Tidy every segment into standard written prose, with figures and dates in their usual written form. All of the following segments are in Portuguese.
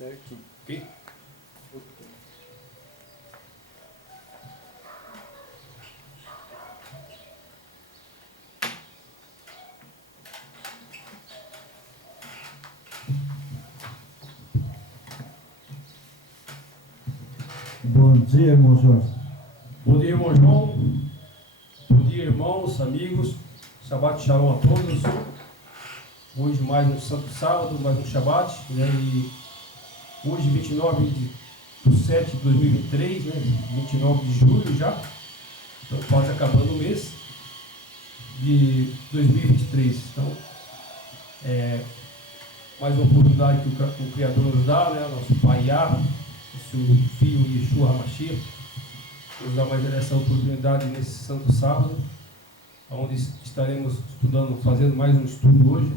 Certinho. Ok? Bom dia, irmão Jorge. Bom dia, irmão João. Bom dia, irmãos, amigos. Shabbat Shalom a todos. Hoje mais um Santo Sábado, mais um Shabbat, né? E hoje 29/7/2023, né? 29 de julho já. Então quase acabando o mês de 2023. Então, mais uma oportunidade que o Criador nos dá, né? Nosso Pai Yahweh, o seu Filho Yeshua HaMashiach, nos dá mais essa oportunidade nesse Santo Sábado, onde estaremos estudando, fazendo mais um estudo hoje.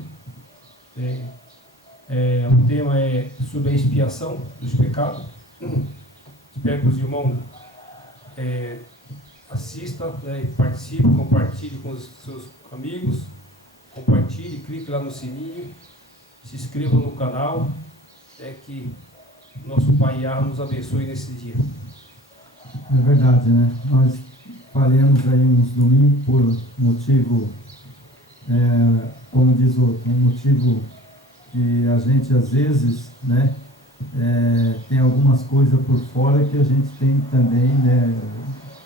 O tema é sobre a expiação dos pecados. Espero que os irmãos assistam, né, participem, compartilhem com os seus amigos, compartilhe, clique lá no sininho, se inscrevam no canal, que nosso Pai Yahweh nos abençoe nesse dia. É verdade, né? Nós falhamos aí uns domingos por motivo, como diz outro, um motivo que a gente às vezes, né, tem algumas coisas por fora que a gente tem também, né,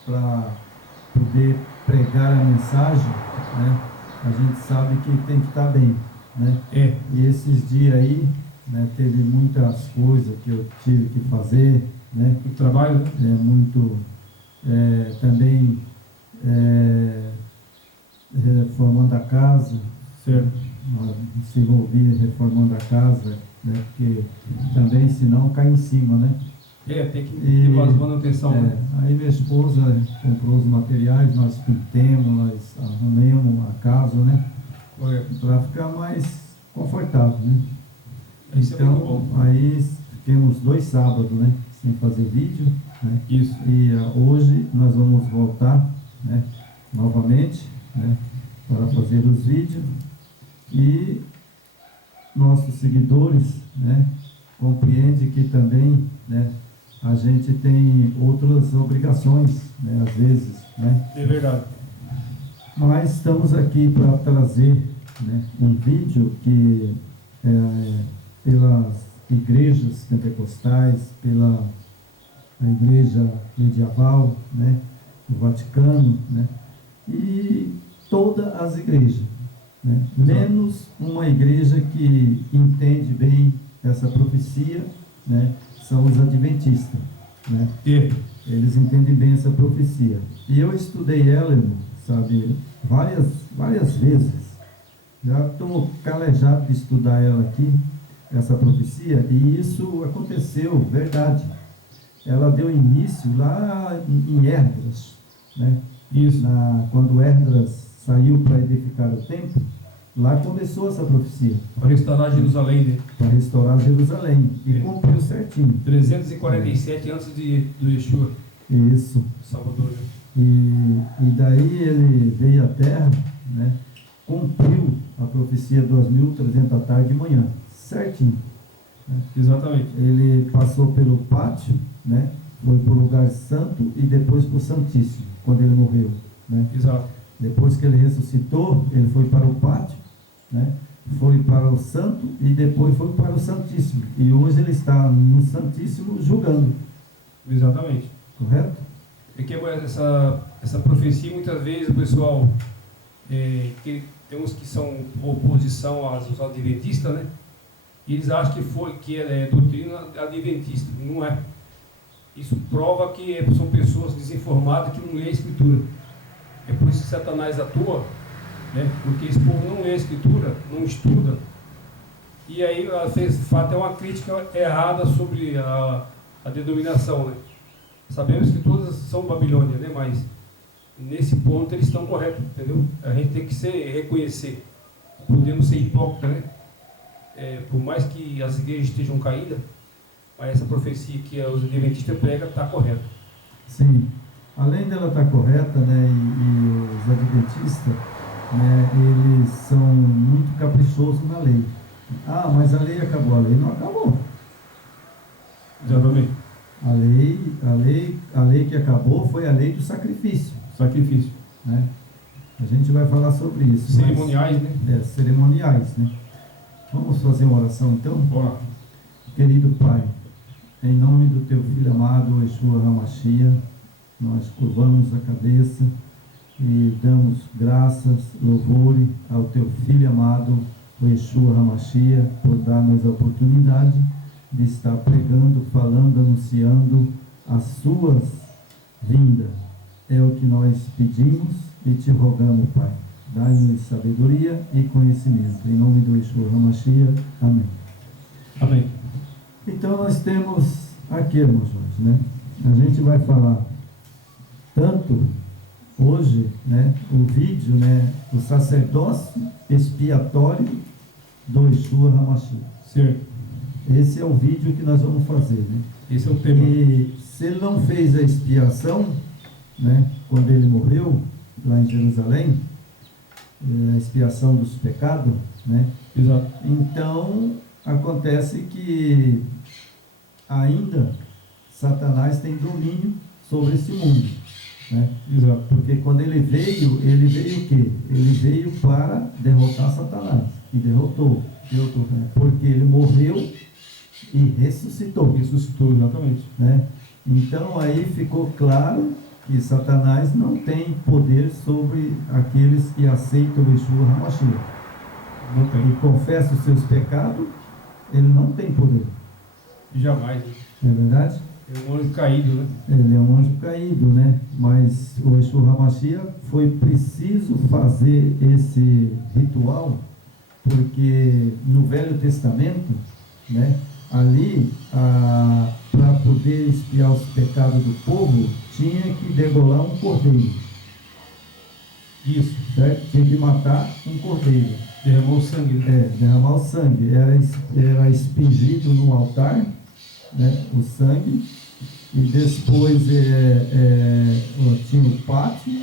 para poder pregar a mensagem, né? A gente sabe que tem que estar bem, né? E esses dias aí, né, teve muitas coisas que eu tive que fazer, né? O trabalho, Muito, também reformando a casa, certo? se envolver reformando a casa, né? Porque também senão cai em cima, né? Tem que ter uma manutenção, né? Aí minha esposa comprou os materiais, nós pintemos, nós arrumemos a casa, né? Para ficar mais confortável, né? Isso é muito bom. Aí ficamos 2 sábados, né, sem fazer vídeo, né? Isso. E hoje nós vamos voltar, né, novamente, né, para fazer os vídeos. E nossos seguidores, né, compreendem que também, né, a gente tem outras obrigações, né, às vezes, né? É verdade. Mas estamos aqui para trazer, né, um vídeo que pelas igrejas pentecostais, pela igreja medieval, né, do Vaticano, né, e todas as igrejas, né, menos uma igreja que entende bem essa profecia, né, são os adventistas, né? Eles entendem bem essa profecia. E eu estudei ela, irmão, sabe, várias vezes. Já estou calejado de estudar ela aqui, essa profecia, e isso aconteceu, verdade. Ela deu início lá em Esdras, né? Isso. Quando Esdras saiu para edificar o templo, lá começou essa profecia. Para restaurar Jerusalém, né? Para restaurar Jerusalém. E cumpriu certinho. 347 antes do Yeshua. Isso. Salvador. E daí ele veio à terra, né? Cumpriu a profecia 2.300 da tarde e manhã. Certinho. Né? Exatamente. Ele passou pelo pátio, né? Foi para o lugar santo e depois para o Santíssimo, quando ele morreu, né? Exato. Depois que ele ressuscitou, ele foi para o pátio, né? Foi para o santo e depois foi para o Santíssimo. E hoje ele está no Santíssimo julgando. Exatamente. Correto? É que essa profecia, muitas vezes o pessoal, que tem uns que são oposição aos adventistas, né? E eles acham que é doutrina adventista. Não é. Isso prova que são pessoas desinformadas que não lêem a Escritura. É por isso que Satanás atua, né? Porque esse povo não lê a Escritura, não estuda. E aí ela fez até uma crítica errada sobre a denominação, né? Sabemos que todas são Babilônia, né? Mas nesse ponto eles estão corretos, entendeu? A gente tem que reconhecer. Podemos ser hipócritas, né? Por mais que as igrejas estejam caídas, mas essa profecia que os adventistas pregam está correta. Sim. Além dela estar correta, né, e os adventistas, né, eles são muito caprichosos na lei. Ah, mas a lei acabou. A lei não acabou. Exatamente. A lei que acabou foi a lei do sacrifício. Sacrifício. Né? A gente vai falar sobre isso. Cerimoniais, né? Cerimoniais, né? Vamos fazer uma oração então? Bora. Querido Pai, em nome do Teu Filho amado, Yeshua HaMashiach, nós curvamos a cabeça e damos graças, louvor ao Teu Filho amado, Yeshua HaMashiach, por dar-nos a oportunidade de estar pregando, falando, anunciando as Suas vindas. É o que nós pedimos e te rogamos, Pai. Dai-nos sabedoria e conhecimento. Em nome do Yeshua HaMashiach. Amém. Amém. Então nós temos aqui, irmãos, né? A gente vai falar tanto hoje, né? O vídeo, né? O sacerdócio expiatório do Yeshua HaMashiach. Certo. Esse é o vídeo que nós vamos fazer, né? Esse é o tema. E se ele não fez a expiação, né? Quando ele morreu lá em Jerusalém, a expiação dos pecados, né? Exato. Então acontece que ainda Satanás tem domínio sobre esse mundo, né? Exato. Porque quando ele veio o quê? Ele veio para derrotar Satanás, e derrotou, né? Porque ele morreu e ressuscitou. Ressuscitou, exatamente. Né? Então aí ficou claro que Satanás não tem poder sobre aqueles que aceitam o Yeshua HaMashiach. Não tem. E confessa os seus pecados, ele não tem poder. Jamais. Não é verdade? É um anjo caído, né? Ele é um anjo caído, né? Mas o Yeshua HaMashiach foi preciso fazer esse ritual, porque no Velho Testamento, né? Ali, para poder expiar os pecados do povo, tinha que degolar um cordeiro. Isso. Certo? Tinha que matar um cordeiro. Derramou o sangue, né? Derramar o sangue. Era expingido no altar, né? O sangue. E depois tinha o pátio,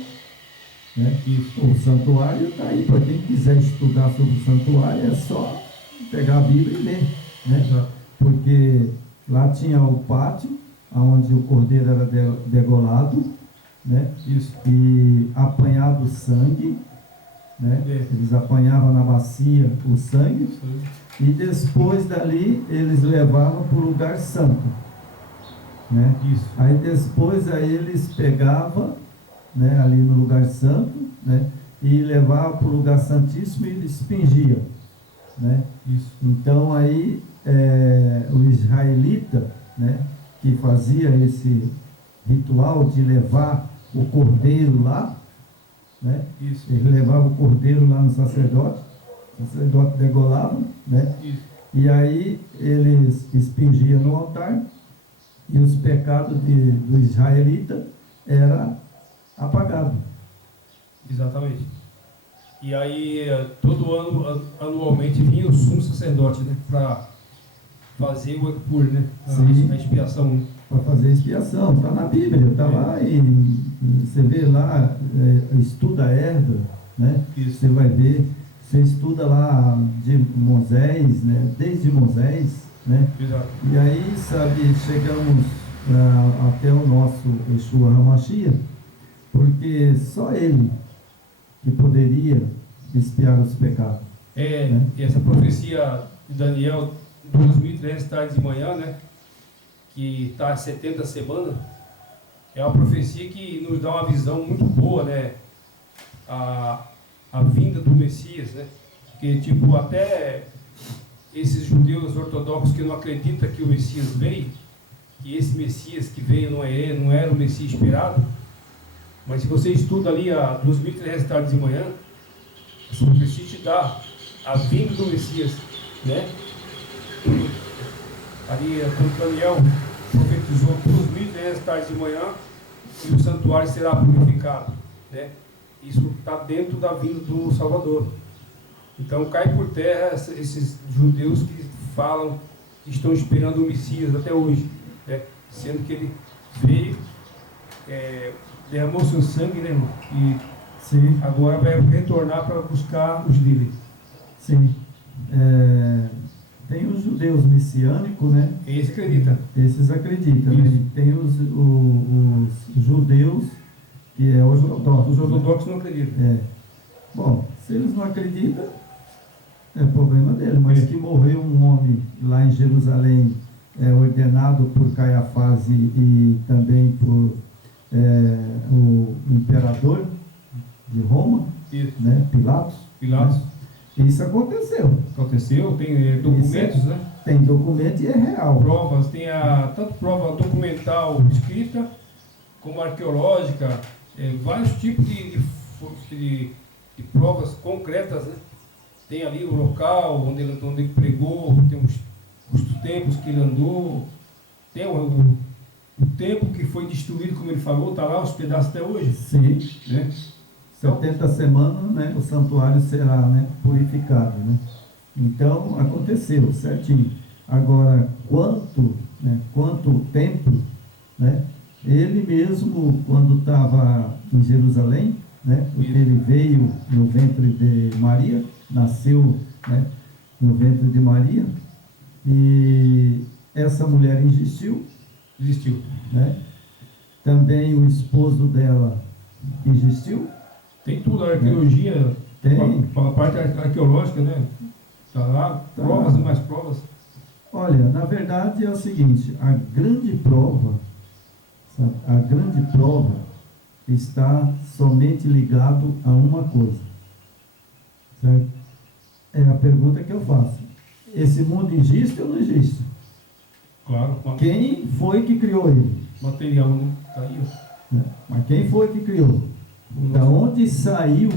né? Isso. O santuário está aí. Para quem quiser estudar sobre o santuário, é só pegar a Bíblia e ler, né? Exato. Porque lá tinha o pátio, onde o cordeiro era degolado, né? Isso. E apanhado o sangue, né? Eles apanhavam na bacia o sangue, e depois dali eles levavam para o lugar santo, né? Isso. Aí depois eles pegavam, né, ali no lugar santo, né? E levavam para o lugar santíssimo e expingiam, né? Isso. Então aí o israelita, né, que fazia esse ritual de levar o cordeiro lá, né? Isso. Ele levava o cordeiro lá no sacerdote, o sacerdote degolava, né? Isso. E aí eles expingiam no altar e os pecados do israelita era apagado. Exatamente. E aí, todo ano, anualmente, vinha o sumo sacerdote, né? Para fazer o Epur, né? A expiação. Para fazer a expiação, está na Bíblia, está lá e você vê lá, estuda Esdras, né? Isso. Você vai ver, você estuda lá de Moisés, né? Desde Moisés, né? Exato. E aí, sabe, chegamos até o nosso Yeshua HaMashiach, porque só ele que poderia expiar os pecados. Né? E essa profecia de Daniel, 2.300 tardes de manhã, né? Que está há 70 semanas, é uma profecia que nos dá uma visão muito boa, né? A vinda do Messias, né? Porque, tipo, até esses judeus ortodoxos que não acreditam que o Messias veio, que esse Messias que veio não era o Messias esperado, mas se você estuda ali a 2.300 tardes de manhã, essa profecia te dá a vinda do Messias, né? Ali, quando Daniel profetizou 2.300 tardes de manhã e o santuário será purificado, né? Isso está dentro da vinda do Salvador. Então cai por terra esses judeus que falam que estão esperando o Messias até hoje, né? Sendo que ele veio, derramou seu sangue, né, irmão? E Sim. agora vai retornar para buscar os dele. Sim. Tem os judeus messiânicos, né? Esse acredita. Esses acreditam, né? Isso. E tem os judeus, que é ortodoxos. Os ortodoxos não acreditam. É. Bom, se eles não acreditam, é problema deles. Mas É. que morreu um homem lá em Jerusalém, ordenado por Caiafás e também por o imperador de Roma, Isso. né? Pilatos. Pilatos. Né? Isso aconteceu. Aconteceu, tem documentos, né? Tem documento e é real. Provas, tem tanto prova documental escrita, como arqueológica, vários tipos de provas concretas, né? Tem ali o local onde ele pregou, tem os tempos que ele andou, tem o tempo que foi destruído, como ele falou, está lá os pedaços até hoje. Sim. Né? 70 semanas, né, o santuário será, né, purificado, né? Então, aconteceu, certinho. Agora, quanto tempo, né? Ele mesmo, quando estava em Jerusalém, né, porque ele veio no ventre de Maria, nasceu, né, no ventre de Maria, e essa mulher existiu, né? Também o esposo dela existiu. Tem tudo, a arqueologia, Tem. a parte arqueológica, né? Está lá, Tá. provas e mais provas. Olha, na verdade é o seguinte, a grande prova, sabe, a grande prova está somente ligado a uma coisa, certo? É a pergunta que eu faço. Esse mundo existe ou não existe? Claro, Quem foi que criou ele? material, né? Está aí, ó. Né? Mas quem foi que criou? Da onde saiu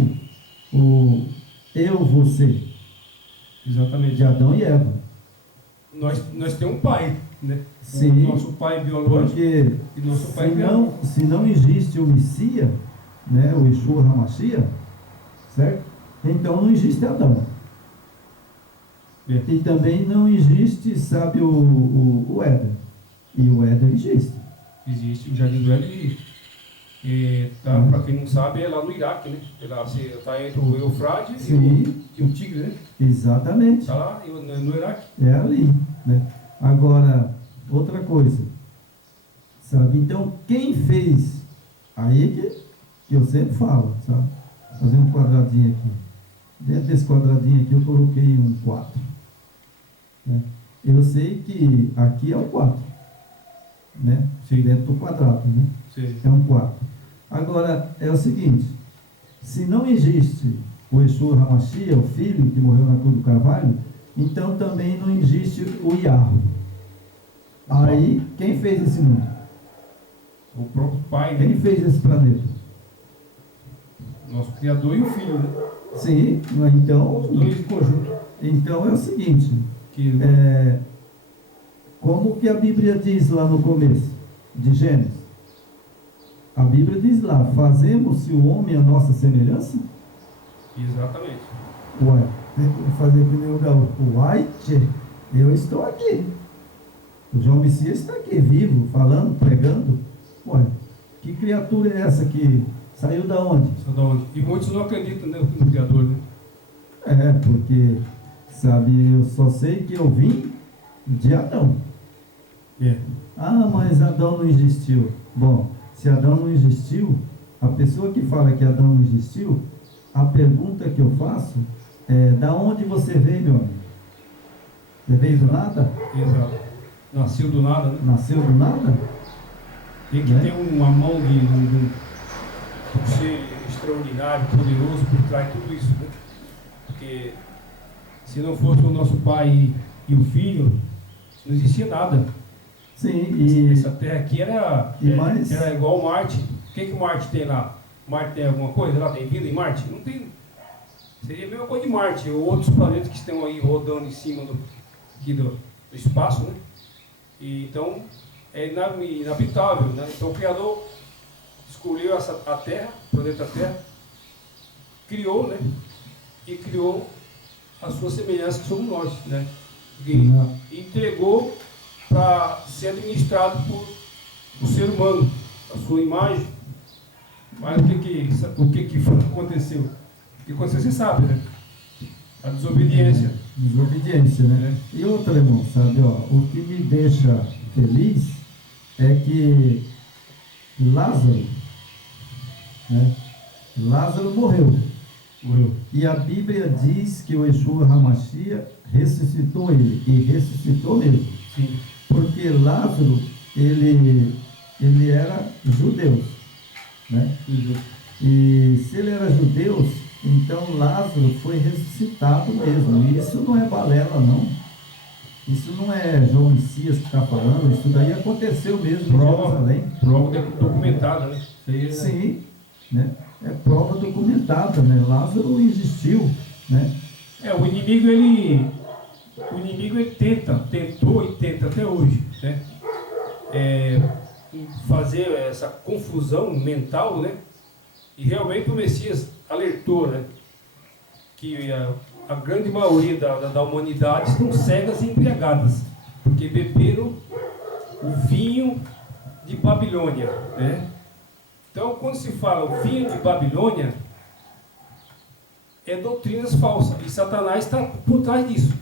o eu, você? Exatamente. De Adão e Eva. Nós temos um pai, né? Sim. O nosso pai biológico Porque e nosso pai biológico. se não existe o Messias, né, o Yeshua HaMashiach, certo? Então não existe Adão. É. E também não existe, sabe, o Éden. E o Éden existe. Existe, o Jardim do Éden existe. Para quem não sabe, é lá no Iraque, né? Está entre o Eufrates e o Tigre, né? Exatamente. Está lá no Iraque. É ali, né? Agora, outra coisa, sabe? Então, quem fez, aí que eu sempre falo, sabe? Fazer um quadradinho aqui. Dentro desse quadradinho aqui eu coloquei um 4. Né? Eu sei que aqui é o 4, né? Sim. Dentro do quadrado, né? Sim. É um 4. Agora, é o seguinte, se não existe o Yeshua HaMashiach, o Filho que morreu na cruz do Carvalho, então também não existe o Yahweh. Aí, quem fez esse mundo? O próprio pai, Quem né? fez esse planeta? Nosso Criador e o Filho, né? Sim, Os então dois em conjunto. é o seguinte, Que, como que a Bíblia diz lá no começo de Gênesis? A Bíblia diz lá, fazemos-se o homem a nossa semelhança? Exatamente. Ué, tem que fazer primeiro lugar. Uai, tchê, eu estou aqui. O João Messias está aqui, vivo, falando, pregando. Ué, que criatura é essa que saiu da onde? Só da onde? E muitos não acreditam, né, no Criador, né? Porque, sabe, eu só sei que eu vim de Adão. Ah, mas Adão não existiu. Bom, se Adão não existiu, a pessoa que fala que Adão não existiu, a pergunta que eu faço é, da onde você veio, meu amigo? Você veio do nada? Exato. Nasceu do nada, né? Nasceu do nada? Tem que ter uma mão de um ser extraordinário, poderoso por trás de tudo isso, né? Porque se não fosse o nosso pai e o filho, não existia nada. Sim, e Essa terra aqui era igual Marte. O que Marte tem lá? Marte tem alguma coisa lá? Tem vida em Marte? Não tem. Seria a mesma coisa de Marte, ou outros planetas que estão aí rodando em cima do espaço, né? E, então, é inabitável, né? Então o Criador escolheu a Terra, o planeta Terra, criou, né? E criou a sua semelhança que somos nós, né? E entregou para ser administrado por o ser humano, a sua imagem. Mas o que aconteceu? O que aconteceu, você sabe, né? A desobediência. Desobediência, né? E outra, irmão, sabe, ó, o que me deixa feliz é que Lázaro, né? Lázaro morreu. Morreu. E a Bíblia diz que o Yeshua HaMashiach ressuscitou ele, e ressuscitou mesmo. Sim. Porque Lázaro, ele era judeu, né? E se ele era judeu, então Lázaro foi ressuscitado mesmo. E isso não é balela, não. Isso não é João Messias que está falando, isso daí aconteceu mesmo em Jerusalém. Prova documentada, né? Sim, né? É prova documentada, né? Lázaro existiu, né? O inimigo ele tentou e tenta até hoje, né? Fazer essa confusão mental, né? E realmente o Messias alertou, né? Que a grande maioria da humanidade estão cegas e embriagadas, porque beberam o vinho de Babilônia, né? Então, quando se fala o vinho de Babilônia, é doutrinas falsas, e Satanás está por trás disso.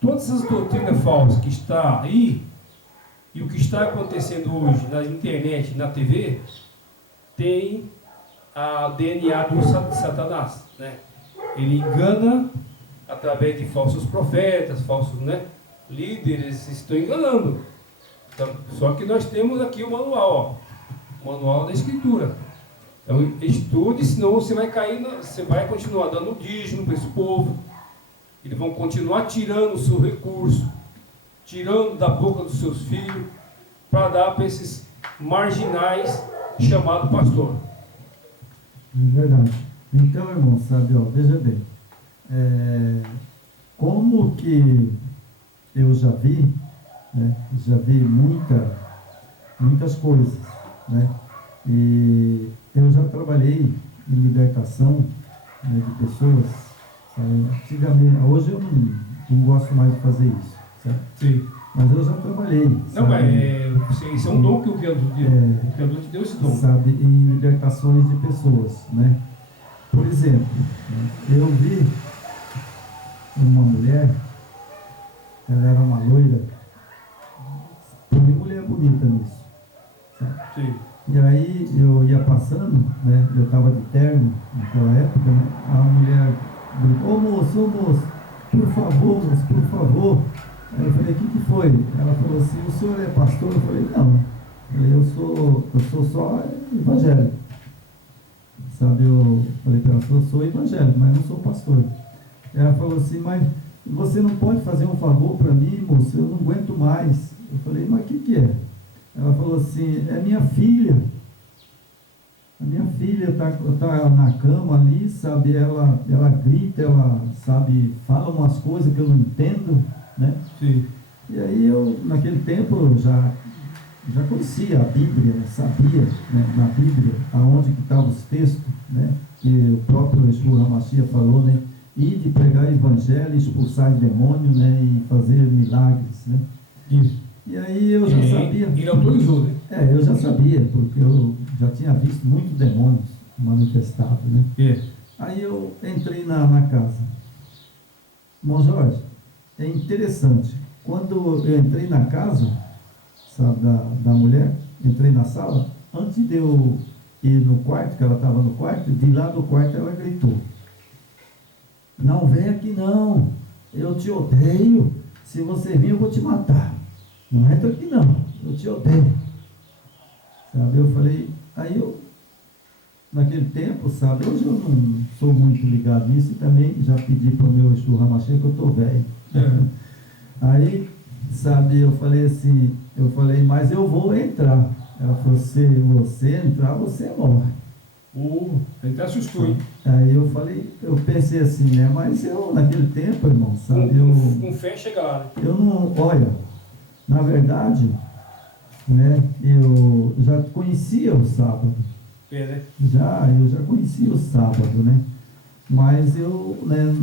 Todas essas doutrinas falsas que está aí, e o que está acontecendo hoje na internet, na TV, tem a DNA do Satanás, né? Ele engana através de falsos profetas, falsos, né, líderes, estão enganando. Então, só que nós temos aqui o manual, ó. Manual da Escritura. Então estude, senão você vai cair, você vai continuar dando dízimo para esse povo. Eles vão continuar tirando o seu recurso, tirando da boca dos seus filhos, para dar para esses marginais chamados pastor. É verdade. Então, irmão, sabe, ó, veja bem, como que eu já vi, né, muitas coisas, né? E eu já trabalhei em libertação, né, de pessoas, sabe? Antigamente, hoje eu não gosto mais de fazer isso, certo? Sim. Mas eu já trabalhei. Não, mas isso é um dom que o Criador te deu esse dom. Sabe, em libertações de pessoas, né? Por exemplo, eu vi uma mulher, ela era uma loira, tem mulher bonita nisso, sabe? Sim. E aí eu ia passando, né? Eu estava de terno naquela época, né? A mulher gritou: ô moço, por favor, moço, por favor. Aí eu falei: o que foi? Ela falou assim: o senhor é pastor? Eu falei: não. Eu sou só evangélico. Sabe, eu falei para ela: eu sou evangélico, mas não sou pastor. Ela falou assim: mas você não pode fazer um favor para mim, moço? Eu não aguento mais. Eu falei: mas o que é? Ela falou assim: é minha filha. A minha filha tá na cama ali, sabe? Ela grita, ela, sabe, fala umas coisas que eu não entendo, né? Sim. E aí eu, naquele tempo, eu já conhecia a Bíblia, né? Sabia, né, na Bíblia, aonde que estavam os textos, né? Que o próprio Yeshua HaMashiach falou, né? Ir de pregar o evangelho, expulsar demônio, né? E fazer milagres, né? Isso. E aí eu já sabia. Ele autorizou, né? Eu já sabia, porque eu já tinha visto muitos demônios manifestados, né? Aí eu entrei na casa. Irmão Jorge, é interessante. Quando eu entrei na casa, sabe, da mulher, entrei na sala, antes de eu ir no quarto, que ela estava no quarto, de lá do quarto ela gritou: não vem aqui não, eu te odeio, se você vir eu vou te matar. Não entra aqui não, eu te odeio. Sabe, eu falei, aí eu, naquele tempo, sabe, hoje eu não sou muito ligado nisso e também já pedi para o meu Yeshua HaMashiach que eu estou velho. Aí, sabe, eu falei, mas eu vou entrar. Ela falou: se você entrar, você morre. Ele até assustou, hein? Aí eu pensei assim, né, mas eu, naquele tempo, irmão, sabe, com fé chega lá, né? Eu não, olha, na verdade, né, eu já conhecia o sábado. Né? Eu já conhecia o sábado, né? Mas eu, né,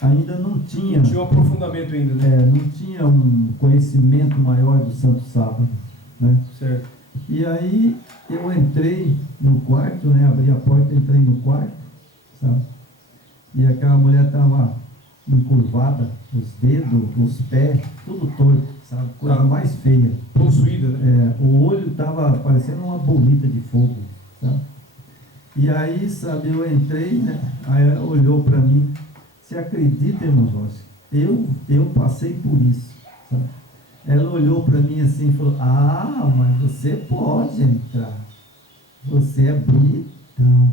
ainda não tinha... Não tinha um aprofundamento ainda, né? não tinha um conhecimento maior do Santo Sábado, né? Certo. E aí eu entrei no quarto, né? Abri a porta, entrei no quarto, sabe? E aquela mulher estava encurvada, os dedos, os pés, tudo torto, sabe? Coisa mais feia. Possuída, né? O olho estava parecendo uma bolita de fogo, sabe? E aí, sabe, eu entrei, né? Aí ela olhou para mim. Você acredita, irmão Jorge? Eu passei por isso, sabe? Ela olhou para mim assim e falou: ah, mas você pode entrar. Você é bonitão.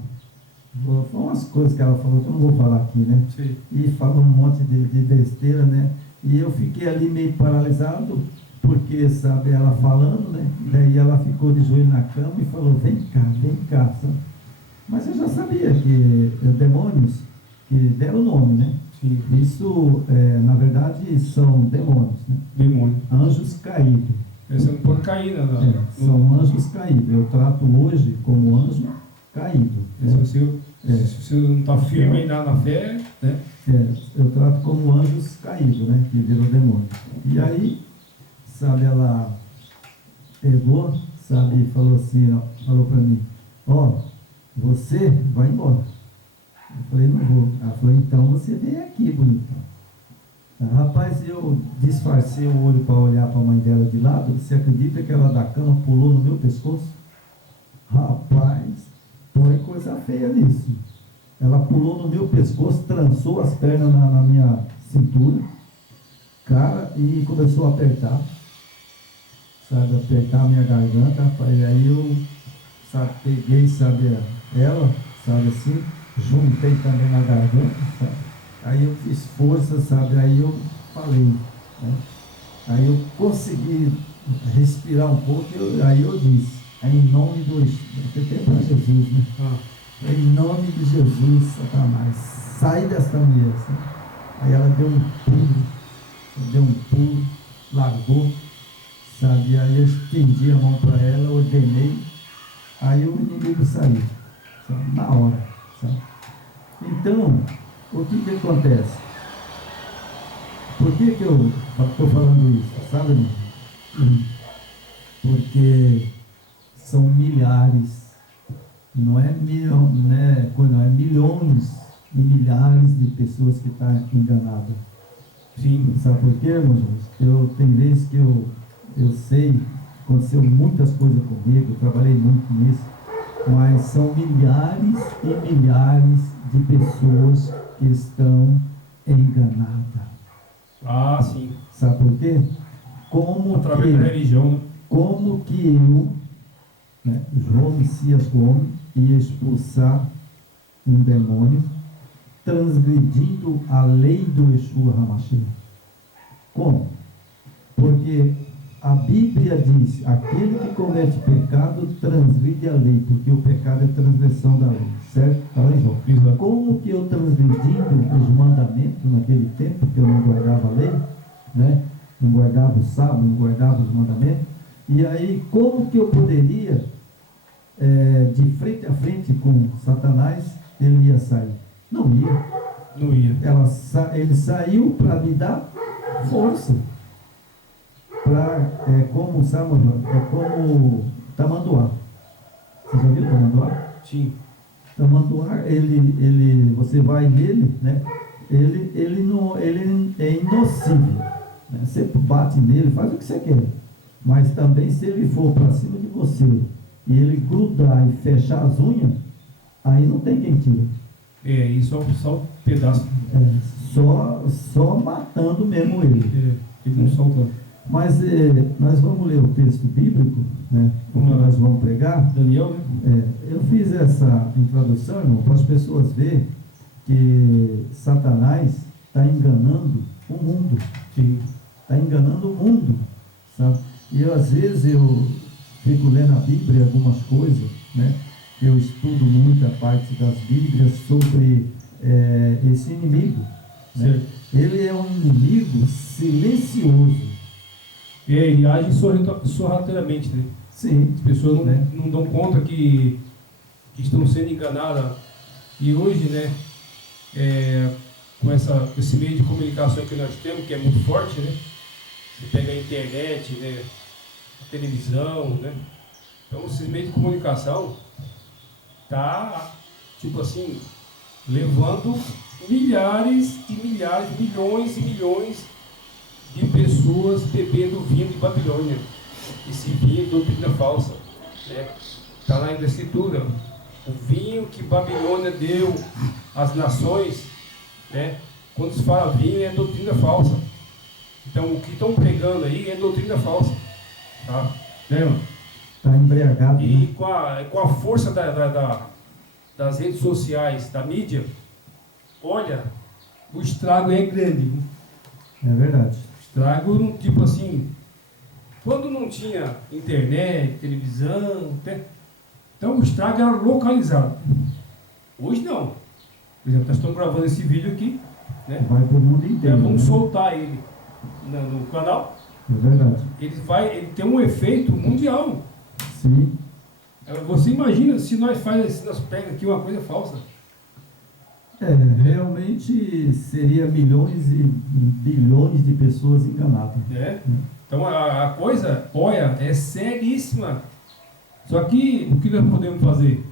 Foi umas coisas que ela falou que eu não vou falar aqui, né? Sim. E falou um monte de besteira, né? E eu fiquei ali meio paralisado, porque, sabe, ela falando, né? Daí ela ficou de joelho na cama e falou: vem cá, sabe? Mas eu já sabia que demônios que deram o nome, né? Sim. Isso, na verdade, são demônios, né? Demônio. Anjos caídos. Você não pode cair, né? São anjos caídos. Eu trato hoje como anjo caído. Se você não está firme ainda na fé, né? Eu trato como anjos caídos, né? Que viram demônio. E aí, sabe, ela pegou, sabe, e falou assim, ó, falou para mim: ó, você vai embora. Eu falei: não vou. Ela falou: então você vem aqui, bonitão. Rapaz, eu disfarcei o olho para olhar para a mãe dela de lado. Você acredita que ela da cama pulou no meu pescoço? Rapaz, põe coisa feia nisso. Ela pulou no meu pescoço, trançou as pernas na minha cintura, cara, e começou a apertar. Sabe, apertar a minha garganta, rapaz. E aí eu, sabe, peguei, sabe, ela, sabe assim, juntei também na garganta, sabe? Aí eu fiz força, sabe? Aí eu falei, né? Aí eu consegui respirar um pouco, aí eu disse: em nome do até para Jesus, né? Em nome de Jesus, Satanás, sai desta mulher, sabe? Aí ela deu um pulo, largou, sabe? Aí eu estendi a mão para ela, ordenei, aí o inimigo saiu, sabe? Na hora, sabe? Então, o que acontece? Por que eu estou falando isso? Sabe, irmão? Porque são milhares, não é milhões e milhares de pessoas que estão enganadas. Sim. Sabe por quê, irmão? Tem vezes que eu sei, aconteceu muitas coisas comigo, eu trabalhei muito nisso, mas são milhares e milhares de pessoas que estão enganadas. Ah, sim. Sabe por quê? Através da religião, né? Como que eu, né, João Messias Gomes, ia expulsar um demônio transgredindo a lei do Yeshua HaMashiach? Como? Porque a Bíblia diz: aquele que comete pecado transgride a lei, porque o pecado é transgressão da lei, certo? Está lá em João. Exato. Como que eu transgredindo os mandamentos naquele tempo, que eu não guardava a lei, né? Não guardava o sábado, não guardava os mandamentos, e aí como que eu poderia, de frente a frente com Satanás, ele ia sair? Não ia. Não ia. Ele saiu para me dar força. Como tamanduá. Você já viu tamanduá? Sim. Tamanduá, você vai nele, né? Ele é inocível, né? Você bate nele, faz o que você quer. Mas também, se ele for para cima de você e ele grudar e fechar as unhas, aí não tem quem tira. Isso é só um pedaço. Só matando mesmo ele. Ele não solta. Mas nós vamos ler o texto bíblico, né? Como nós vamos pregar. Daniel, né? Eu fiz essa introdução, irmão, para as pessoas verem que Satanás está enganando o mundo. Sim. Está enganando o mundo, sabe? E às vezes eu fico lendo a Bíblia, algumas coisas, né? Eu estudo muita parte das Bíblias sobre esse inimigo, né? Ele é um inimigo silencioso. Ele age sorrateiramente, né? Sim. As pessoas não dão conta que estão sendo enganadas. E hoje, né, com esse meio de comunicação que nós temos, que é muito forte, né? Você pega a internet, né, a televisão, né? Então, esse meio de comunicação tá, tipo assim, levando milhares e milhares, milhões e milhões de pessoas bebendo vinho de Babilônia. Esse vinho é doutrina falsa. Está lá na Escritura. O vinho que Babilônia deu às nações, né? Quando se fala vinho, é doutrina falsa. Então, o que estão pregando aí é doutrina falsa. Tá? Né? Está embriagado. E Né? com a força das redes sociais, da mídia, olha, o estrago é grande. É verdade. O estrago, tipo assim, quando não tinha internet, televisão, então o estrago era localizado. Hoje não. Por exemplo, nós estamos gravando esse vídeo aqui, né? Vai para o mundo inteiro. Vamos né? soltar ele no canal. É verdade. Ele tem um efeito mundial. Sim. Você imagina se nós pegamos aqui uma coisa falsa. Realmente seria milhões e bilhões de pessoas enganadas. Então a coisa, olha, é seríssima. Só que o que nós podemos fazer?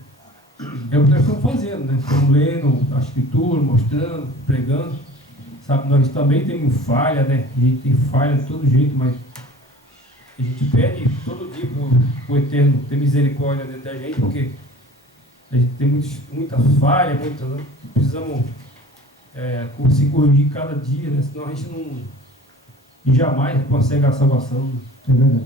É o que nós estamos fazendo, né? Estamos lendo a Escritura, mostrando, pregando. Sabe, nós também temos falha, né? A gente tem falha de todo jeito, mas a gente pede todo dia para o Eterno ter misericórdia da gente, porque a gente tem muita falha, precisamos se corrigir cada dia, né? Senão a gente não jamais consegue a salvação. É verdade.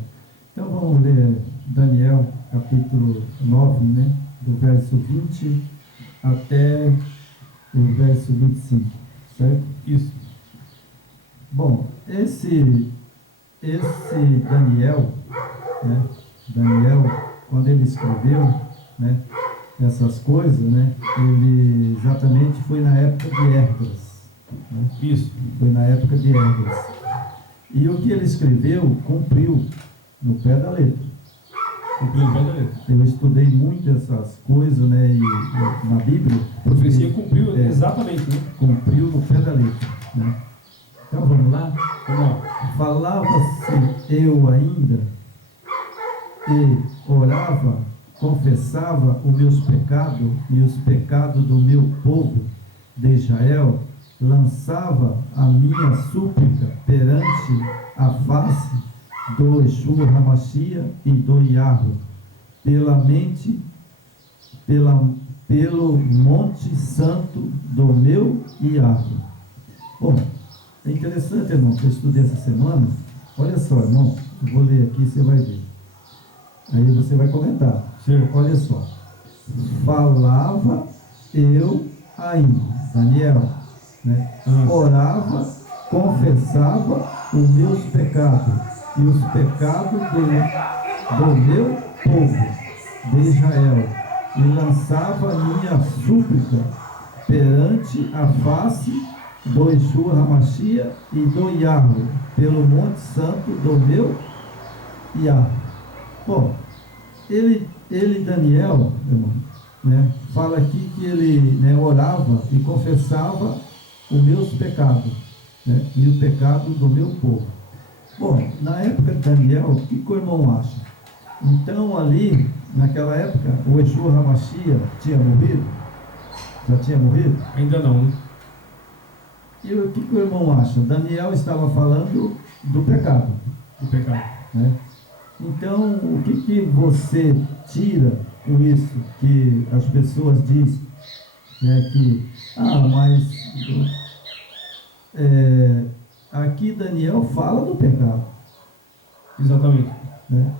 Então vamos ler Daniel, capítulo 9, né? Do verso 20 até o verso 25, certo? Isso. Bom, esse Daniel, né? Daniel, quando ele escreveu, né? Essas coisas, né? Ele exatamente foi na época de Esdras, né? Isso. Foi na época de Esdras. E o que ele escreveu cumpriu no pé da letra. Cumpriu no pé da letra. Eu estudei muito essas coisas, né? E na Bíblia. A profecia cumpriu exatamente, né? Cumpriu no pé da letra, né? Então vamos lá? Vamos lá. Falava-se eu ainda e orava, confessava os meus pecados e os pecados do meu povo de Israel, lançava a minha súplica perante a face do Yeshua Hamashia e do Yahweh, pelo monte santo do meu Yahweh. Bom, é interessante, irmão, que eu estudei essa semana. Olha só, irmão, eu vou ler aqui, você vai ver. Aí você vai comentar. Sim. Olha só. Falava eu ainda, Daniel, né? Orava, confessava os meus pecados e os pecados do meu povo de Israel, e lançava minha súplica perante a face do Yeshua Hamashia e do Yahweh, pelo monte santo do meu Yahweh. Bom, ele Daniel, irmão, né, fala aqui que ele, né, orava e confessava os meus pecados, né, e o pecado do meu povo. Bom, na época de Daniel, o que o irmão acha? Então ali, naquela época, o Yeshua Hamashia tinha morrido? Já tinha morrido? Ainda não, né? E o que o irmão acha? Daniel estava falando do pecado. Do pecado. Né? Então, o que você tira com isso que as pessoas dizem, né, que, mas aqui Daniel fala do pecado. Exatamente. Né?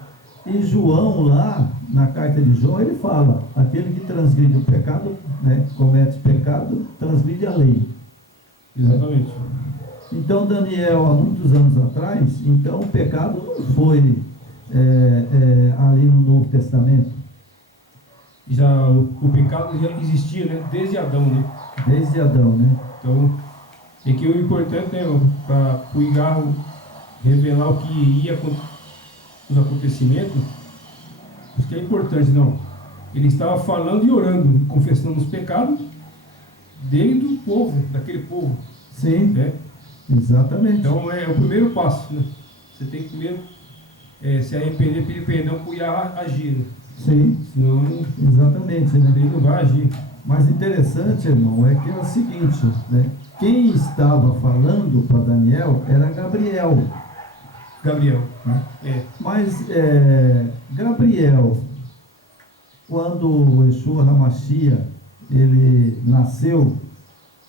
E João lá, na carta de João, ele fala, aquele que transgride o pecado, né, comete pecado, transgride a lei. Exatamente. Então Daniel, há muitos anos atrás, então o pecado não foi ali no Novo Testamento. Já o pecado já existia, né? Desde Adão, né? Desde Adão, né? Então, é que o importante é para o Igarro revelar o que ia os acontecimentos, isso que é importante, não. Ele estava falando e orando, confessando os pecados dele e do povo, daquele povo. Sim, né? Exatamente. Então é o primeiro passo, né? Você tem que primeiro se arrepender, pedir perdão para o Igarro agir, né? Sim, Senão exatamente, né? ele não vai agir. Mas interessante, irmão, é que é o seguinte, né? Quem estava falando para Daniel era Gabriel. Gabriel. Né? É. Mas Gabriel, quando o Yeshua HaMashiach, ele nasceu,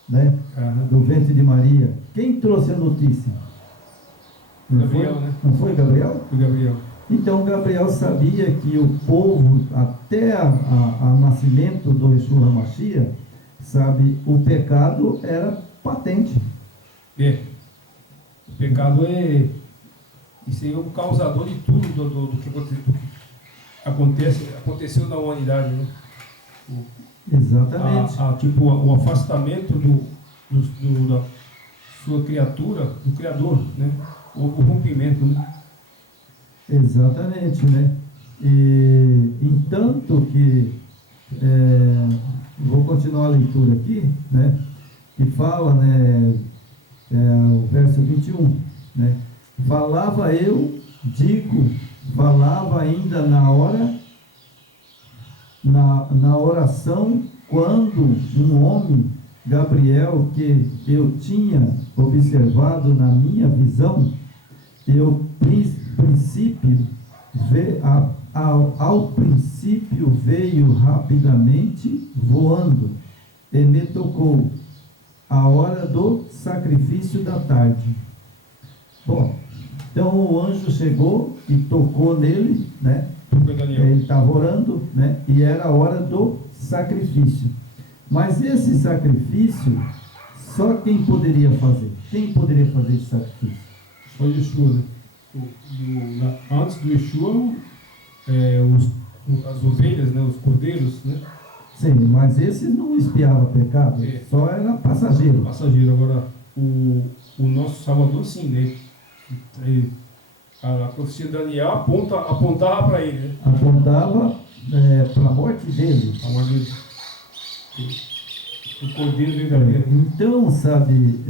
né, do ventre de Maria, quem trouxe a notícia? Não Gabriel, foi? né? Não foi Gabriel? O Gabriel. Então Gabriel sabia que o povo, até o nascimento do Yeshua HaMashiach, sabe, o pecado era patente. O pecado isso aí é o causador de tudo do que aconteceu na humanidade, né? Exatamente. Tipo, o afastamento da sua criatura, do Criador, né? O rompimento, né? Exatamente, né? E entanto que vou continuar a leitura aqui, né? Que fala, né? O verso 21, né? Falava ainda na oração, quando um homem, Gabriel, que eu tinha observado na minha visão, ao princípio veio rapidamente voando e me tocou a hora do sacrifício da tarde. Bom, então o anjo chegou e tocou nele, né? Ele estava orando, né? E era a hora do sacrifício. Mas esse sacrifício, só quem poderia fazer? Quem poderia fazer esse sacrifício? Só Yeshua, né? Antes do Yeshua, as ovelhas, né? Os cordeiros, né? Sim, mas esse não espiava pecado, só era passageiro. Passageiro. Agora, o nosso Salvador, sim, né? A profecia de Daniel apontava para ele, né? Apontava para a morte dele. A morte dele. O cordeiro verdadeiro. Então, sabe,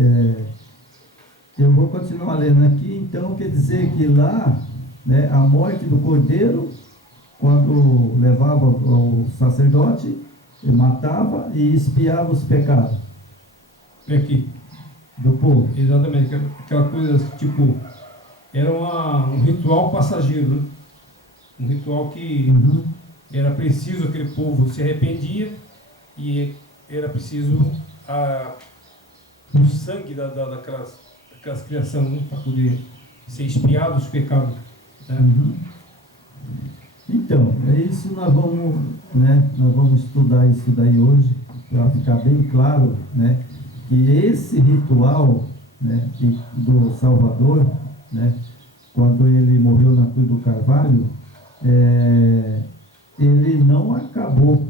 eu vou continuar lendo aqui. Então, quer dizer que lá, né, a morte do cordeiro, quando levava o sacerdote, ele matava e expiava os pecados. Aqui. Do povo. Exatamente. Aquela coisa, tipo, era um ritual passageiro, né? Um ritual que era preciso, aquele povo se arrependia e era preciso o sangue daquelas criações, né? Para poder ser expiado os pecados. Né? Então, é isso nós vamos estudar isso daí hoje, para ficar bem claro, né, que esse ritual, né, do Salvador, né, quando ele morreu na cruz do Carvalho, ele não acabou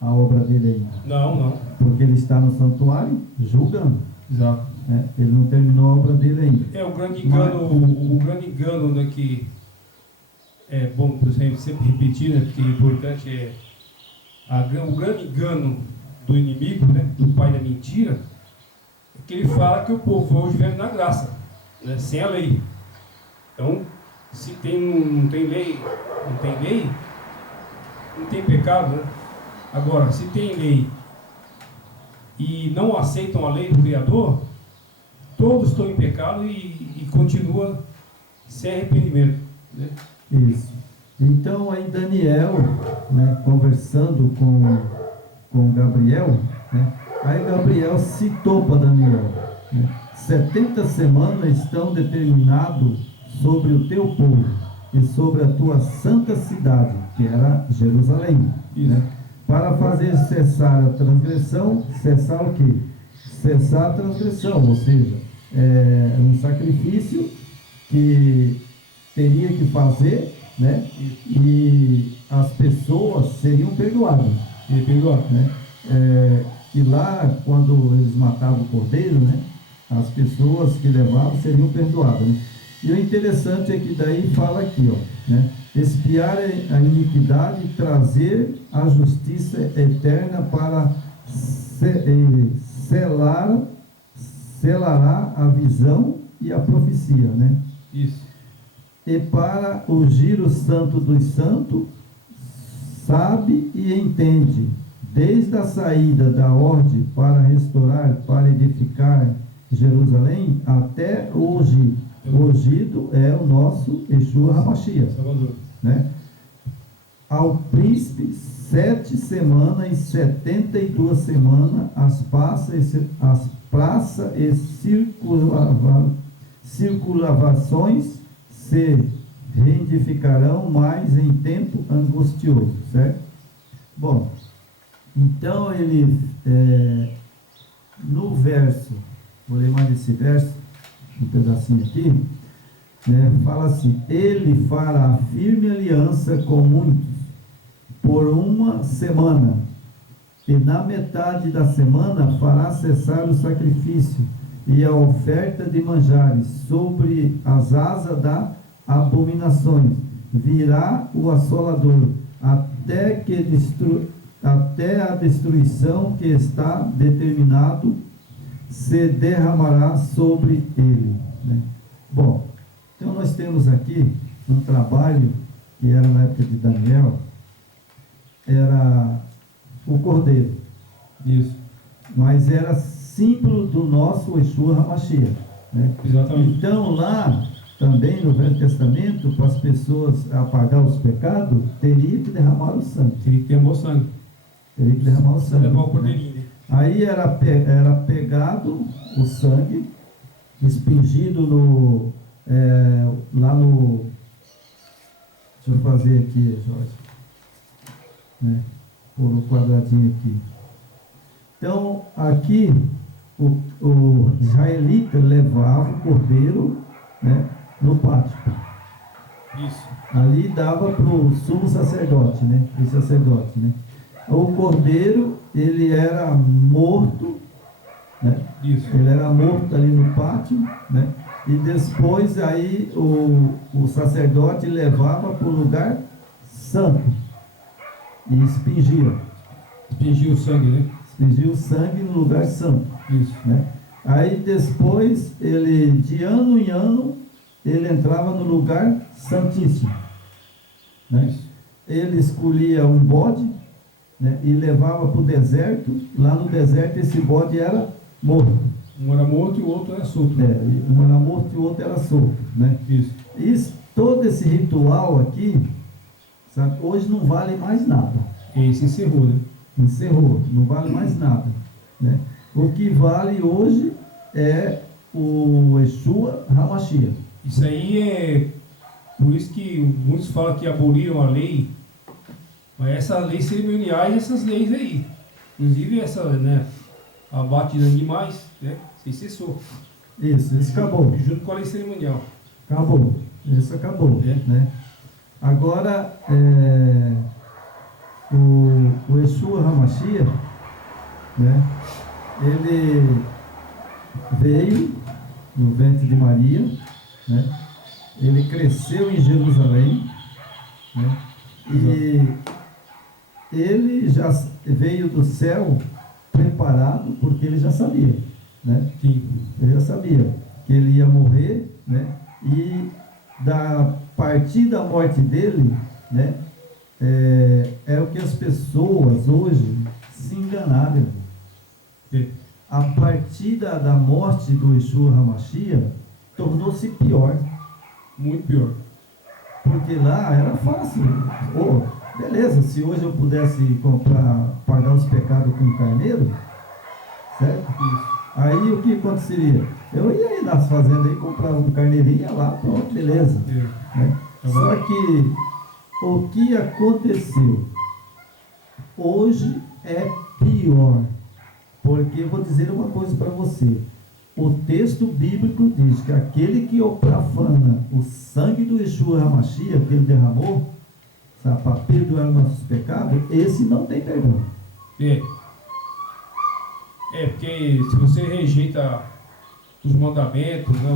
a obra dele ainda. Não. Porque ele está no santuário julgando. Exato. Ele não terminou a obra dele ainda. O grande engano, né, que é bom, por exemplo, sempre repetir, né, porque o importante o grande engano do inimigo, né, do pai da mentira, é que ele fala que o povo hoje vive na graça, né, sem a lei. Então, se não tem lei, não tem pecado, né? Agora, se tem lei e não aceitam a lei do Criador, todos estão em pecado e continua sem arrependimento, né? Isso. Então, aí Daniel, né, conversando com Gabriel, né, aí Gabriel citou para Daniel, né, 70 semanas estão determinados sobre o teu povo e sobre a tua santa cidade, que era Jerusalém, né, para fazer cessar a transgressão. Cessar o quê? Cessar a transgressão, ou seja, um sacrifício que teria que fazer, né? E as pessoas seriam perdoadas. Né? E lá, quando eles matavam o cordeiro, né, as pessoas que levavam seriam perdoadas. Né? E o interessante é que daí fala aqui, ó, né? Expiar a iniquidade e trazer a justiça eterna para selará a visão e a profecia, né? Isso. E para ungir o santo dos santos, sabe e entende, desde a saída da ordem para restaurar, para edificar Jerusalém, até hoje. O ungido é o nosso Yeshua HaMashiach, Salvador. né? Ao príncipe 7 semanas e 72 semanas as praças e circunvalações se reedificarão mais em tempo angustioso, certo? Bom, então ele no verso, vou ler mais esse verso, um pedacinho aqui, né, fala assim: ele fará firme aliança com muitos por uma semana, e na metade da semana fará cessar o sacrifício e a oferta de manjares sobre as asas das abominações. Virá o assolador até a destruição que está determinado se derramará sobre ele, né? Bom, então nós temos aqui um trabalho que era na época de Daniel, era o cordeiro. Isso. Mas era símbolo do nosso Yeshua HaMashiach, né? Exatamente. Então lá, também no Velho Testamento, para as pessoas apagar os pecados, teria que derramar o sangue. Teria que ter bom sangue. Teria que derramar o sangue. Levar o cordeirinho, né? Aí era pegado o sangue, expingido lá no... Deixa eu fazer aqui, Jorge. Né? Por um quadradinho aqui. Então, aqui, o israelita levava o cordeiro, né, no pátio. Isso. Ali dava para o sumo sacerdote, né? O sacerdote, né? O cordeiro, ele era morto, né? Isso. Ele era morto ali no pátio, né? E depois aí o sacerdote levava para o lugar santo e expingia. Expingia o sangue, né? Expingia o sangue no lugar santo. Isso. Né? Aí depois, ele, de ano em ano, ele entrava no lugar santíssimo. Né? Isso. Ele escolhia um bode, né, e levava para o deserto. Lá no deserto esse bode era morto. Um era morto e o outro era solto. Né? Um era morto e o outro era solto. Né? Isso. Todo esse ritual aqui, sabe, hoje não vale mais nada. E se encerrou, né? Encerrou, não vale mais nada. Né? O que vale hoje é o Yeshua HaMashiach. Isso aí é por isso que muitos falam que aboliram a lei, mas essa lei cerimonial e essas leis aí, inclusive essa, né, abate de animais, né, se cessou. Isso acabou. Junto com a lei cerimonial. Acabou, isso acabou. É. Né? Agora, o Yeshua HaMashiach, né, ele veio no ventre de Maria, né? Ele cresceu em Jerusalém, né? E ele já veio do céu preparado, porque ele já sabia, né? Sim. Ele já sabia que ele ia morrer, né? E a partir da morte dele, né, é o que as pessoas hoje se enganaram. A partir da morte do Yeshua HaMashiach, tornou-se pior. Muito pior. Porque lá era fácil. Beleza, se hoje eu pudesse pagar os pecados com um carneiro, certo? Isso. Aí o que aconteceria? Eu ia aí nas fazendas e comprava um carneirinho, ia lá, pronto, beleza. Né? Só que o que aconteceu hoje é pior. Porque vou dizer uma coisa para você. O texto bíblico diz que aquele que profana o sangue do Yeshua HaMashiach que ele derramou, sabe, para perdoar nossos pecados, esse não tem perdão. Porque se você rejeita os mandamentos, né,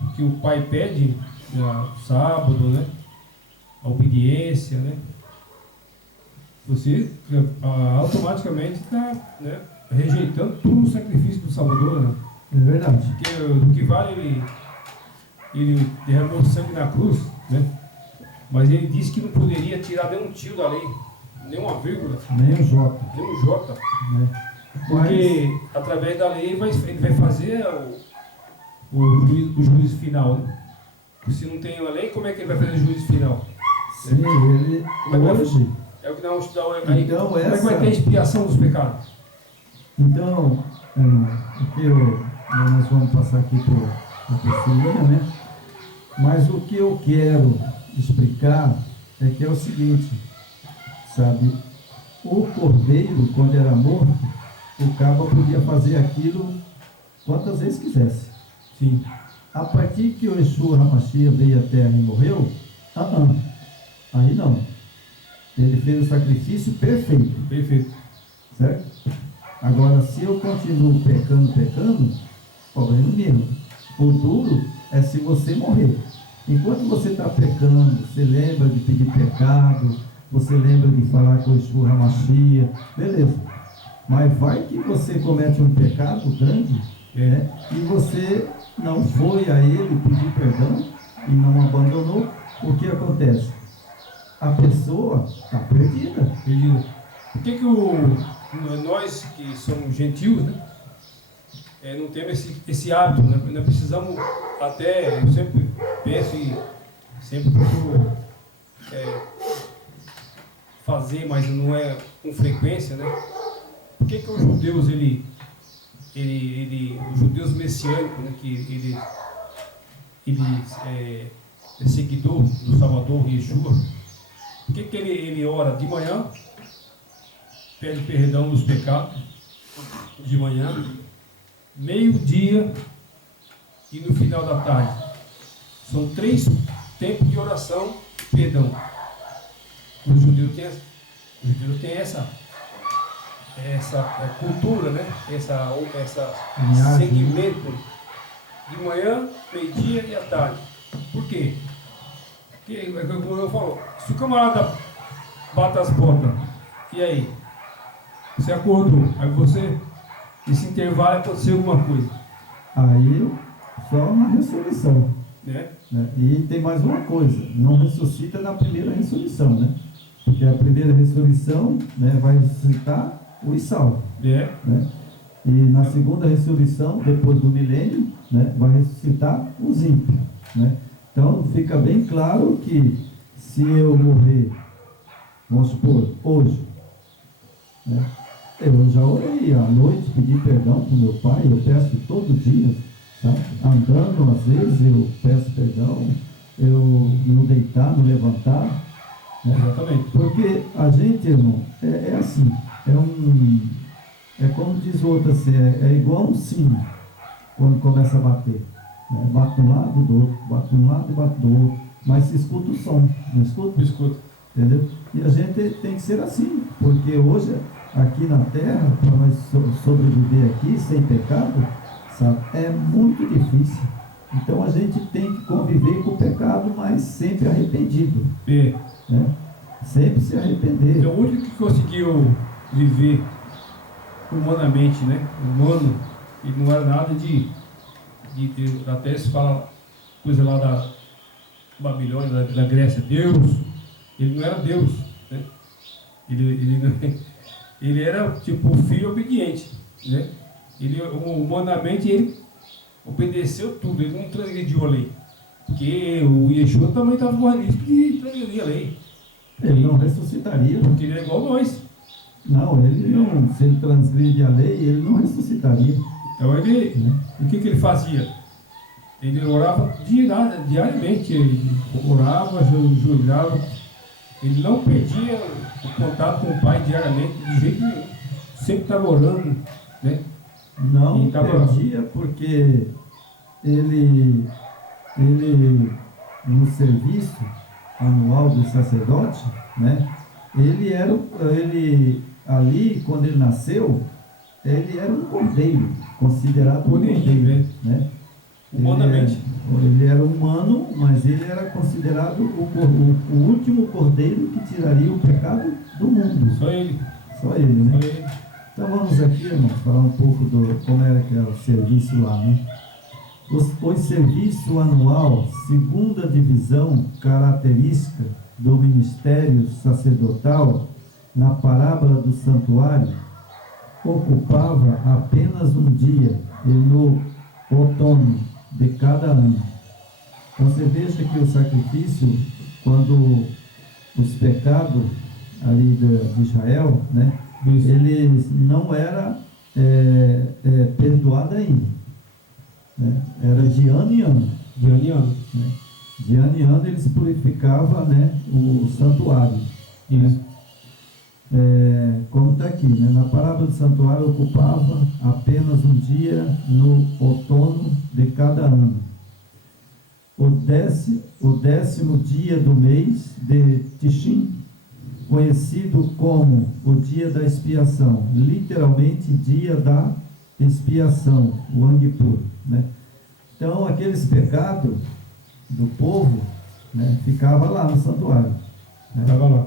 o que o pai pede, né, o sábado, né, a obediência, né, você automaticamente está, né, rejeitando todo o sacrifício do Salvador, né? É verdade. Porque o que vale ele derramou sangue na cruz, né? Mas ele disse que não poderia tirar nenhum tio da lei. nem uma vírgula, nem um J. nem um J. Né? Porque através da lei ele vai fazer o juízo final. Né? Porque se não tem uma lei, como é que ele vai fazer o juízo final? Sim, ele hoje. É o que nós estudamos aí. Então, como é que vai ter a expiação dos pecados? Então, nós vamos passar aqui para a Priscilinha, né? Mas o que eu quero explicar é que é o seguinte, sabe? O cordeiro, quando era morto, o cabo podia fazer aquilo quantas vezes quisesse. Sim. A partir que o Yeshua HaMashiach veio à Terra e morreu, aí não. Ele fez o sacrifício perfeito. Perfeito. Certo? Agora, se eu continuo pecando, problema mesmo. O duro é se você morrer. Enquanto você está pecando, você lembra de pedir pecado, você lembra de falar com o Yeshua HaMashiach, beleza. Mas vai que você comete um pecado grande, né? E você não foi a ele pedir perdão e não abandonou, o que acontece? A pessoa está perdida. Por que nós que somos gentios, né, não temos esse hábito, né? Nós precisamos até, eu sempre penso e sempre procuro fazer, mas não é com frequência, né? Por que os judeus, os judeus messiânicos, né, que ele é seguidor do Salvador Yeshua, por que ele ora de manhã, pede perdão dos pecados, de manhã, meio-dia e no final da tarde? São 3 tempos de oração e perdão. Os judeus têm essa cultura, né? Essa segmento de manhã, meio-dia e à tarde. Por quê? Porque, como eu falo, se o camarada bate as portas, e aí? Você acordou, aí você, nesse intervalo, aconteceu alguma coisa. Aí, só uma ressurreição. Né? E tem mais uma coisa, não ressuscita na primeira ressurreição, né? Porque a primeira ressurreição, né, vai ressuscitar os salvos. Né? E na segunda ressurreição, depois do milênio, né, vai ressuscitar os ímpios. Né? Então fica bem claro que se eu morrer, vamos supor, hoje, né, eu já orei à noite, pedi perdão para o meu pai, eu peço todo dia, tá? Andando às vezes eu peço perdão, eu no deitar, no levantar. Né? Exatamente. Porque a gente, irmão, é assim, é como diz o outro assim, é igual um sino quando começa a bater. Né? Bate de um lado, do outro, bate de um lado e bate do outro, mas se escuta o som, não escuta? Escuta. Entendeu? E a gente tem que ser assim, porque hoje, aqui na Terra, para nós sobreviver aqui sem pecado, sabe, é muito difícil. Então a gente tem que conviver com o pecado, mas sempre arrependido. Né? Sempre se arrepender. Então, o único que conseguiu viver humanamente, né? Humano, ele não era nada de até se fala coisa lá da Babilônia, da Grécia, Deus. Ele não era Deus, né? Ele era tipo filho obediente, né? Humanamente ele obedeceu tudo, ele não transgrediu a lei. Porque o Yeshua também estava correndo risco de transgredir a lei. Ele não ressuscitaria. Porque ele é igual a nós. Não, ele não, se ele transgride a lei, ele não ressuscitaria. Então o que ele fazia? Ele orava diariamente, ele orava, ajoelhava, ele não perdia o contato com o Pai diariamente, de jeito nenhum. Sempre estava orando, né? Não perdia porque ele no serviço anual do sacerdote, né? Ele ali, quando ele nasceu, ele era um cordeiro, considerado um cordeiro, né? Humanamente. Ele era humano, mas ele era considerado o último cordeiro que tiraria o pecado do mundo. Só ele. Só ele, né? Só ele. Então vamos aqui, irmão, falar um pouco como era que era o serviço lá, né? O serviço anual, segunda divisão característica do ministério sacerdotal, na parábola do santuário, ocupava apenas um dia e no outono de cada ano. Então você veja que o sacrifício, quando os pecados ali de Israel, né, eles não era perdoado ainda, né? Era de ano em ano. De ano em ano. Né? De ano em ano eles purificavam, né, o santuário. Isso. Como está aqui, né? Na parábola do santuário ocupava apenas um dia no outono de cada ano. O 10º dia do mês de Tishim, conhecido como o dia da expiação, literalmente dia da expiação, o Yom Kippur, né? Então aqueles pecados do povo, né, ficava lá no santuário, né? Estava lá.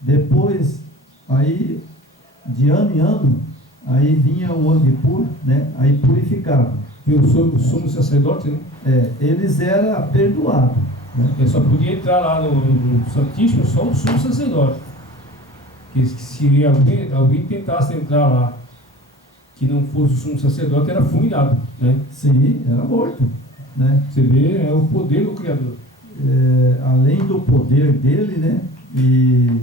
Depois, aí de ano em ano, aí vinha o Yom Kippur, né? Aí purificava. E o sumo sacerdote, né? Eles eram perdoados, né? Ele só podia entrar lá no Santíssimo só o sumo sacerdote. Que se alguém tentasse entrar lá que não fosse o sumo sacerdote, era fulminado, né? Sim, era morto, né? Você vê, é o poder do Criador. Além do poder dele, né? E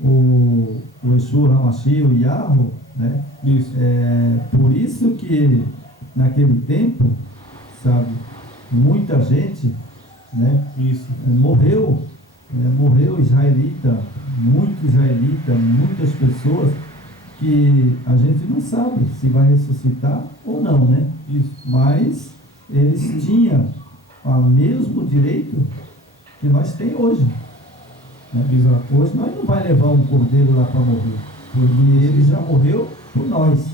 o Yeshua HaMashiach, o Yahweh, né? Isso. Por isso que naquele tempo, sabe, muita gente, né? Isso. Morreu israelita, muitas pessoas que a gente não sabe se vai ressuscitar ou não, né? Isso. Mas eles tinham o mesmo direito que nós temos hoje, né? Exato. Hoje nós não vai levar um cordeiro lá para morrer, porque ele já morreu por nós.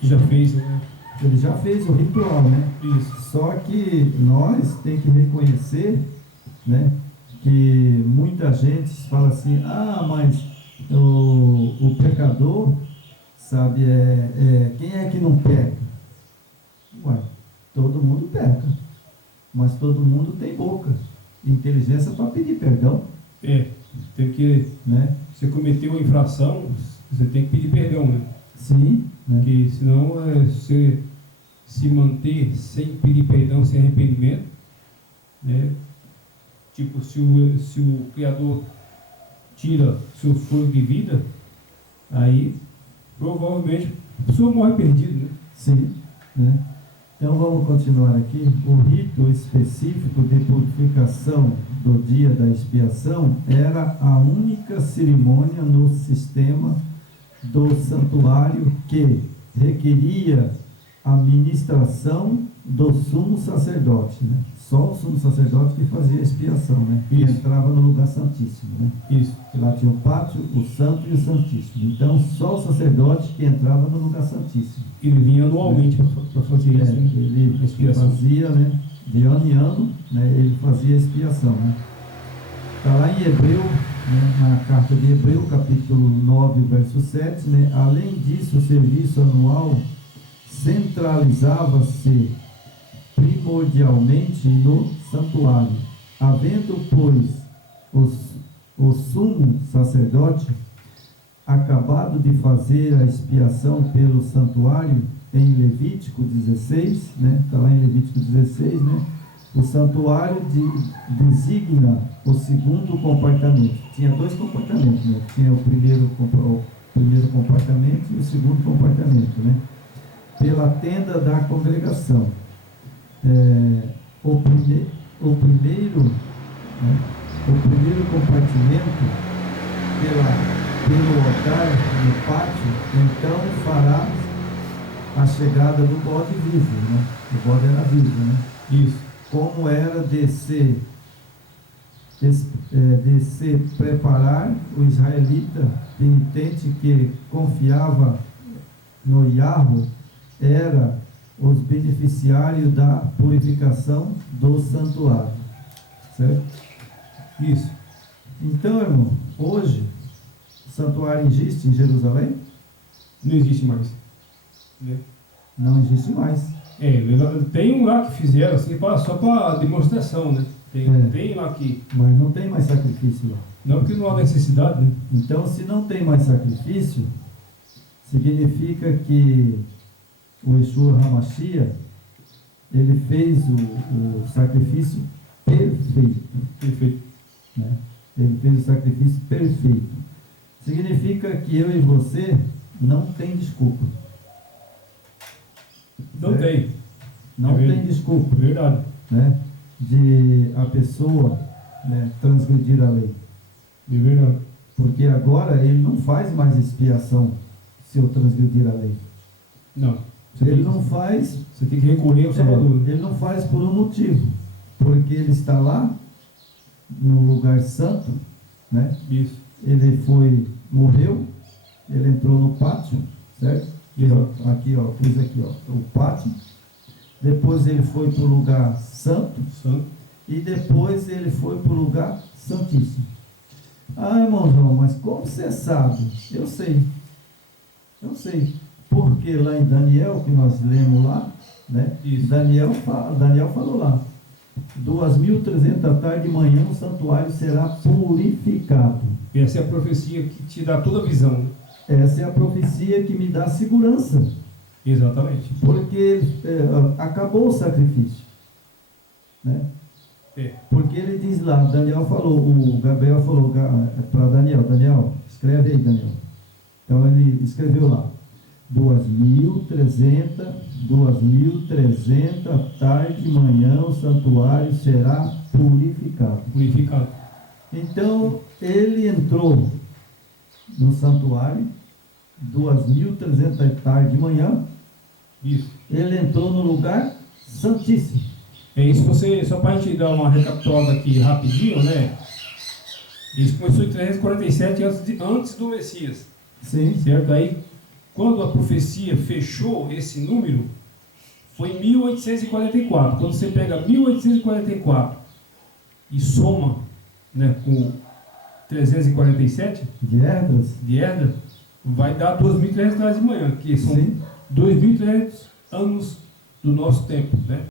Já fez, né? Ele já fez o ritual, né? Isso. Só que nós tem que reconhecer, né, que muita gente fala assim, mas o pecador, sabe, quem é que não peca? Ué, todo mundo peca, mas todo mundo tem boca, inteligência para pedir perdão. Tem que, né? você cometeu uma infração, você tem que pedir perdão, né? Sim, né? Porque senão você se manter sem pedir perdão, sem arrependimento, né? Tipo, se o Criador tira seu fôlego de vida, aí provavelmente a pessoa morre perdida, né? Sim, né? Então vamos continuar aqui. O rito específico de purificação do dia da expiação era a única cerimônia no sistema do santuário que requeria a ministração do sumo sacerdote, né? Só o sumo sacerdote que fazia a expiação, né? Que entrava no lugar santíssimo, né? Isso. Lá tinha o pátio, o santo e o santíssimo. Então só o sacerdote que entrava no lugar santíssimo. Ele vinha anualmente para fazer isso, né? Ele fazia, né? De ano em ano, né? Ele fazia a expiação, né? Está lá em Hebreu, né, na carta de Hebreu, capítulo 9, verso 7, né? Além disso, o serviço anual centralizava-se primordialmente no santuário. Havendo, pois, o sumo sacerdote acabado de fazer a expiação pelo santuário em Levítico 16, né? Está lá em Levítico 16, né? O santuário designa o segundo compartimento. Tinha dois compartimentos, né? Tinha o primeiro compartimento e o segundo compartimento, né? Pela tenda da congregação. O primeiro compartimento pelo altar no pátio, então fará a chegada do bode vivo, né? O bode era vivo, né? Isso. Como era de se preparar o israelita penitente que confiava no Yahweh, era os beneficiários da purificação do santuário, certo? Isso. Então, irmão, hoje o santuário existe em Jerusalém? Não existe mais, né? Não existe mais. Tem um lá que fizeram assim, só para demonstração, né? Tem lá que... Mas não tem mais sacrifício lá. Não, porque não há necessidade, né? Então, se não tem mais sacrifício, significa que o Yeshua HaMashiach, ele fez o sacrifício perfeito. Perfeito. Né? Ele fez o sacrifício perfeito. Significa que eu e você não tem desculpa. Não Certo? tem. Não É tem desculpa, verdade. né, de a pessoa, né, transgredir a lei. É verdade. Porque agora ele não faz mais expiação se eu transgredir a lei. Não. Ele não faz, Você tem que recorrer ao Salvador. ele não faz por um motivo. Porque ele está lá, no lugar santo, né? Isso. Ele morreu, ele entrou no pátio, certo? Aqui, ó, pus aqui, ó, o pátio. Depois ele foi para o lugar santo. Santo. E depois ele foi para o lugar santíssimo. Ah, irmãozão, mas como você sabe? Eu sei. Porque lá em Daniel, que nós lemos lá, né? Isso. Daniel falou lá, 2.300 da tarde e manhã o santuário será purificado. Essa é a profecia que te dá toda a visão, né? Essa é a profecia que me dá segurança. Exatamente. Porque acabou o sacrifício. Né? É. Porque ele diz lá, o Gabriel falou para Daniel, escreve aí, Daniel. Então ele escreveu lá, 2.300 tarde e manhã o santuário será purificado. Purificado. Então ele entrou no santuário, 2.300 tarde e manhã, Isso. ele entrou no lugar santíssimo. É isso, só para a gente dar uma recapitulada aqui rapidinho, né? Isso começou em 347 antes do Messias. Sim. Certo? Aí, quando a profecia fechou esse número, foi em 1844. Quando você pega 1844 e soma, né, com 347 De Esdras? de Esdras, vai dar 2.300 de manhã, que são Sim. 2.300 anos do nosso tempo, né?